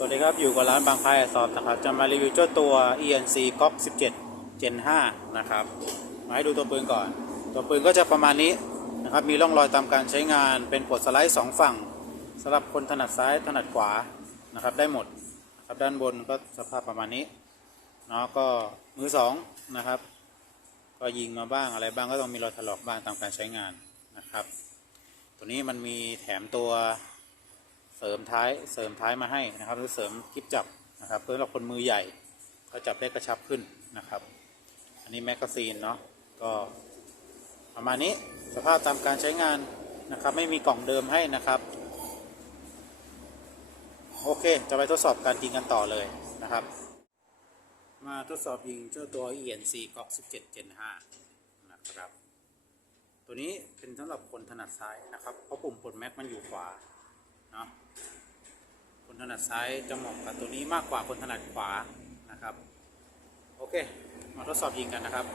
สวัสดีครับ อยู่กับร้านบางพายสอบนะครับ จะมารีวิวเจ้าตัว ENC Gop 17 Gen 5นะครับ มาให้ดูตัวปืนก่อน ตัวปืนก็จะประมาณนี้นะครับ มีร่องรอยตามการใช้งาน เป็นปลดสไลด์ 2 ฝั่งสำหรับคนถนัดซ้ายถนัดขวานะครับ ได้หมดครับด้านบนก็สภาพประมาณนี้เนาะก็มือสองนะครับ ก็ยิงมาบ้างอะไรบ้างก็ต้องมีรอยถลอกบ้างตามการใช้งานนะครับ ตัวนี้มันมีแถมตัว เสริมท้ายเสริมท้ายมาให้นะครับ หรือเสริมคลิปจับนะครับ เพื่อเราคนมือใหญ่ก็จับได้กระชับขึ้นนะครับ อันนี้แมกกาซีนเนาะก็ประมาณนี้สภาพตามการใช้งานนะครับ ไม่มีกล่องเดิมให้นะครับ โอเค จะไปทดสอบการยิงกันต่อเลยนะครับ มาทดสอบยิงเจ้าตัว ENC Glock 17 Gen 5นะครับ ตัวนี้เป็นสำหรับคนถนัดซ้ายนะครับ เพราะปุ่มปลดแม็กมันอยู่ขวา เนาะคนถนัดซ้ายจะเหมาะกับตัวนี้มากกว่าคนถนัดขวานะครับ โอเค มาทดสอบยิงกันนะครับ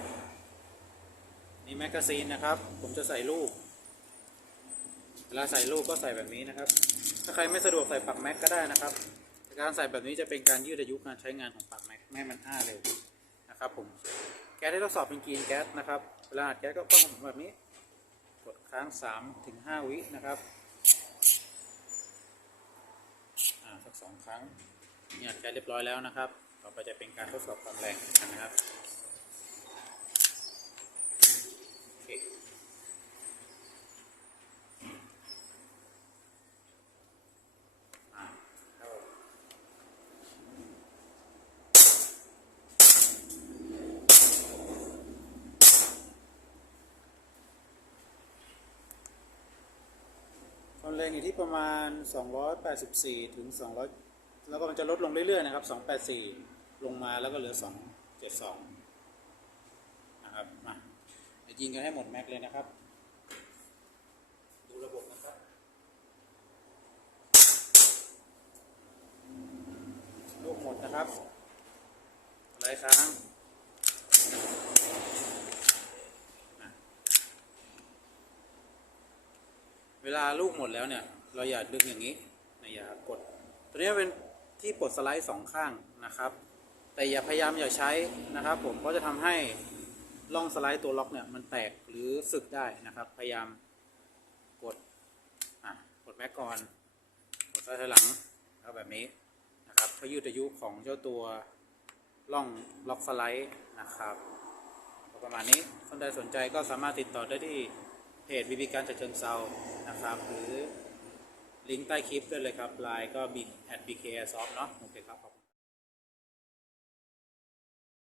นี่แมกกาซีนนะครับ ผมจะใส่ลูก เวลาใส่ลูกก็ใส่แบบนี้นะครับ ถ้าใครไม่สะดวกใส่ปักแม็กก็ได้นะครับการใส่แบบนี้จะเป็นการยืดอายุการใช้งานของปักแม็กไม่ให้มันอ้าเร็วนะครับผมแก๊สที่ทดสอบเป็นกรีนแก๊สนะครับเวลาอัดแก๊สก็ต้องแบบนี้ กดค้าง3ถึง5วินะครับ อ่าสักสองครั้งนี่อัดแก๊สเรียบร้อยแล้วนะครับ ต่อไปจะเป็นการทดสอบความแรงนะครับโอเคอ่าเข้าความ แรงอยู่ที่ประมาณ 284 ถึง 200 แล้วก็มันจะลดลงเรื่อยๆนะครับ 284 ลงมาแล้วก็เหลือ 272 นะครับ มายวยิงกันให้หมดแม็กเลยนะครับ ดูระบบนะครับลูกหมดนะครับหลายครั้งอะ เวลาลูกหมดแล้วเนี่ย เราอย่าดึงอย่างนี้นะอย่ากด ตัวนี้เป็นที่ปลดสไลด์สองข้างนะครับ แต่อย่าพยายามอย่าใช้นะครับ ผมเพราะจะทำให้ล่องสไลด์ตัวล็อกเนี่ยมันแตกหรือสึกได้นะครับ พยายามกดอะกดแม็กก่อนกดซ้ายหลังแล้วแบบนี้นะครับเพื่อยืดอายุของเจ้าตัวล่องล็อกสไลด์นะครับ ประมาณนี้ท่านใดสนใจก็สามารถติดต่อได้ที่ เพจบีบีการจัดเชิงเซานะครับ หรือลิงก์ใต้คลิปด้วยเลยครับไลน์ก็บิ at bk soft เนาะโอเคครับขอบคุณ